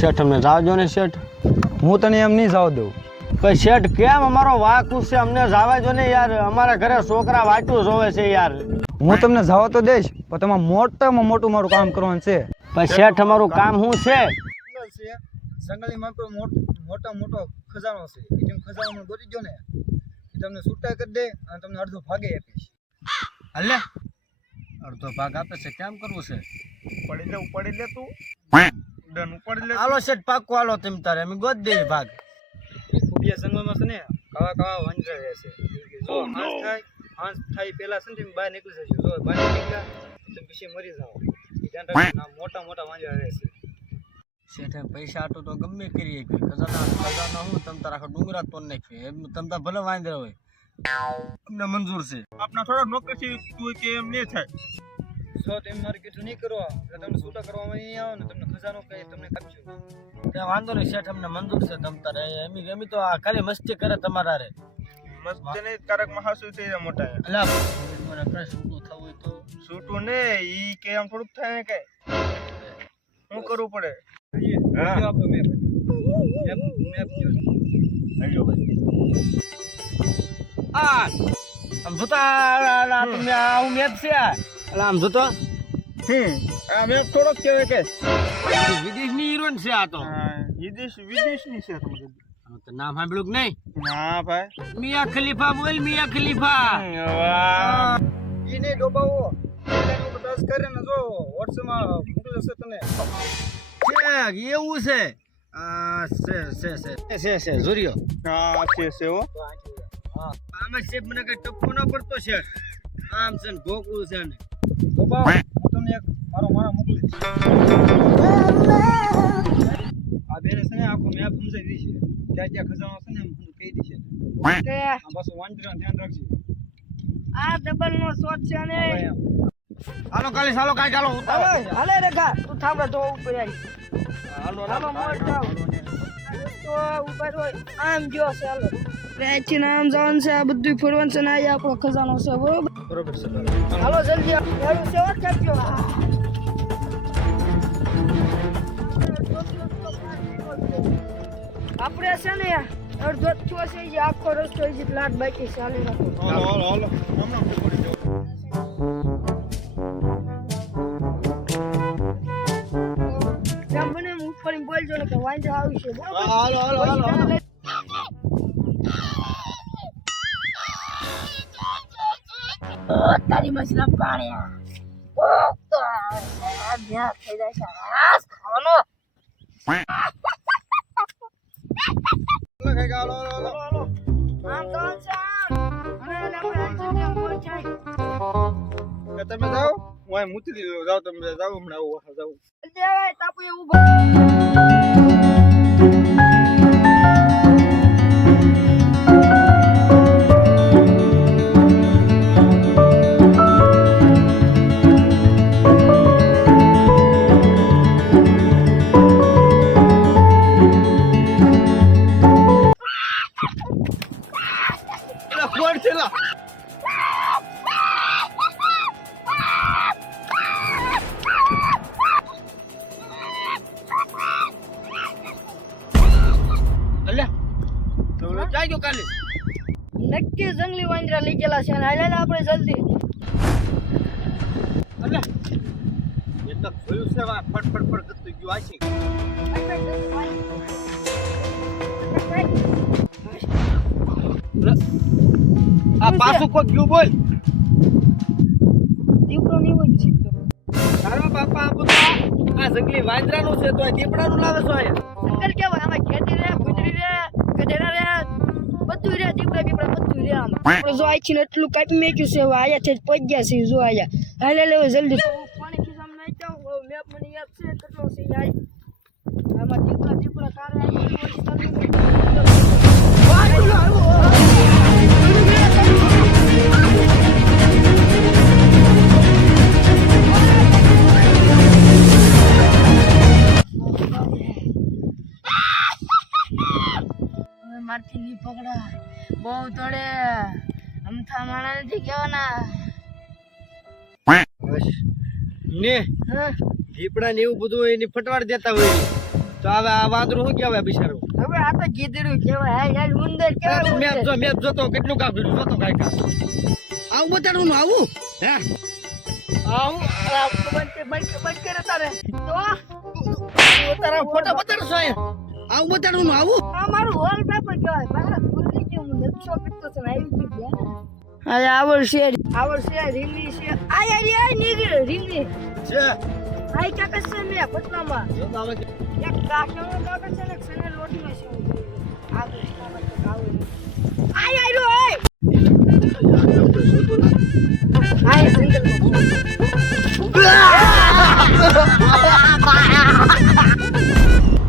શેઠ અમને જાવજો ને શેઠ. હું તને એમ નહીં જવા દઉં. ભાઈ શેઠ કેમ અમારો વાકુસ છે, અમને જાવા જો ને યાર. અમારા ઘરે છોકરા વાટું જોવે છે યાર. હું તમને જવા તો દઈશ પણ તમારે મોટામાં મોટું મારું કામ કરવાનું છે. ભાઈ શેઠ અમારું કામ શું છે? જંગલીમાં મોટો મોટો ખજાનો છે. એ તમે ખજાનો ગોતી ગયો ને એ તમને છૂટા કરી દે અને તમને અડધો ભાગે આપીશ. હાલે અડધો ભાગ આપે છે, કેમ કરવું છે? ઉપાડી લે તું ડન ઉપાડી લે. હાલો શેઠ પાક્કો હાલો તેમ તારે અમે ગોત દેવી ભાગ. ખુબિયા જંગલમાં છે ને કવા વાંજરા રહેશે. જો હાંસ થાય પેલા છે ને તમે બહાર નીકળી જશો. જો બહાર નીકળ્યા તમે પછી મરી જાઓ. ધ્યાન રાખજો, મોટા મોટા વાંજરા રહેશે. શેઠે પૈસા આટો તો ગમે કરીએ કે ખજાના હું તમ તારા આખા ડુંગરા તોડ નાખ્યો. એમ તમ તાર ભલે વાંદરા હોય, અમને મંજૂર છે. આપના થોડા નોકર છે તું કે એમ નહીં થાય. જો તમે મારી કીધું નહીં કરવા એટલે તમને છૂટા કરવામાં નહીં આવે ને તમને ખજાનો કઈ તમને કાપજો. ત્યાં વાંધો નહીં શેઠ, અમને મંજૂર છે તમ તારે. એમ તો આ ખાલી મસ્તી કરે તમારા રે. મસ્તી નહીં કારક માં હાસુ થઈ જાય મોટા. અલા મને કઈ છૂટું થવું હોય તો છૂટું ને ઈ કે આમ થોડુંક થાય ને કઈ શું કરવું પડે? આમ જોતા તમે આવું મેપ છે. આમ જોતો આ મેપ થોડોક કહેવાય કે વિદેશની હિરોઈન છે આ તો. વિદેશની છે તો નામ સાંભળ્યું કે નહીં? ના ભાઈ મિયા ખલીફા બોલ, મિયા ખલીફા. ઈ નહીં ડોબાવો ટચ કરે ને જો WhatsApp માં મોકલે છે તને. એવું છે? છે જોરિયો. હા છે હો. આમાં શેઠ મને કઈ ટપકો ન પડતો છે. આમ છે ને ભોકું છે ને. ડોબાવો હું તમને એક મારો માણસ મોકલીશ. આ બેને છે ને આખો મેપ સમજાવી દીશે. ક્યાં ક્યાં ખજાનો છે ને એમ બધું કહી દીશે. આ બસ વાંદરાનું ધ્યાન રાખજો. આ ડબલ નો શોટ છે ને. હાલો કાલે ચાલો કાઈ ચાલો હાલે રેખા તું થાંભળ તો ઉપર આવી. હાલો હાલો મોર જાવ તો ઉપર હોય આમ જો છે. હાલો રેચી નામ જવાનું છે. આ બધું ફરવાનું છે ને આ આપણો ખજાનો છે. બરોબર છે. હાલો જલ્દી મેળું છે વાત કરજો. આપણે છે ને અડધો થયો છે જે આખો રસ્તો જે લાટ બાકી છે. હાલે રાખો. હાલો હમણાં પકડી જાઓ. મને ઉપર બોલજો ને કે વાંદરા આવી છે. બરોબર હાલો તારી મછલા પાણી થઈ જાય છે. ખાવાનો આમ તો તમે જાઓ હું અહીં મૂકી દીધું. જાઓ તમે જાઓ હમણાં આવું જાઓ. દેવાય તાપુ એવું કોણ છે લા? જાજો કાલે. નક્કી જંગલી વાંદરા લઈ ગયેલા છે. હાલે આપણે જલ્દી. અલે એ તો જોયું છે વા ફટ કરતું ગયું આ છે. આ પાછું કોઈ ગયું બોલ. દીપડો નહીં હોય છે. તારા બાપા આ બધું આ જંગલી વાંદરાનું છે તો આ દીપડાનું લાવે છો અહીંયા. જંગલ કેવાય આમાં ખેતી રે ગુજરી રે ગધેડા રે બધું રે. દીપડા બીપડા બધું રે આમાં. આપણે જો આઈ એટલું કાપી મેક્યું છે. હવે આયા થી પહોંચ ગયા છે. જો આયા હાલે લેવો જલ્દી. પાણી ખિસ્સામાં નાખી જાઉં. મેપ મને યાદ છે કેટલો છે યાર. આમાં દીપડા તારે મારથી નહીં પકડા. બહુ તોડે અમથા માણા નથી કહેવાના. ને દીપડા ને એવું બધું એની ફટવાડ દેતા હોય તો હવે આ વાંદરું શું કહેવાય બિચારું? હવે આ તો ગીધડું કહેવાય. હાલ હાલ ઉંદર કહેવાય. મેં જોતો કેટલું કામ કર્યું જોતો કાંઈ કામ. આવું બતાડવું ને આવું હે આવું બંધ કરે તારે તો તારા ફોટા બતાડશો અહીંયા આવું બતાડવું ને આવું આ મારું હોલ પેપર કહેવાય. બહાર ભૂલી ગયો હું નકશો કરતો છે ને આવી ગયું. હા આવડ છે રીંગણી છે. આ યાર નીકળે રીંગણી. છે આ કાકા છે મેં પટનામાં જોતો આવે એક કાકાનો કાકા છે ને સને લોટમાં છે. આગળ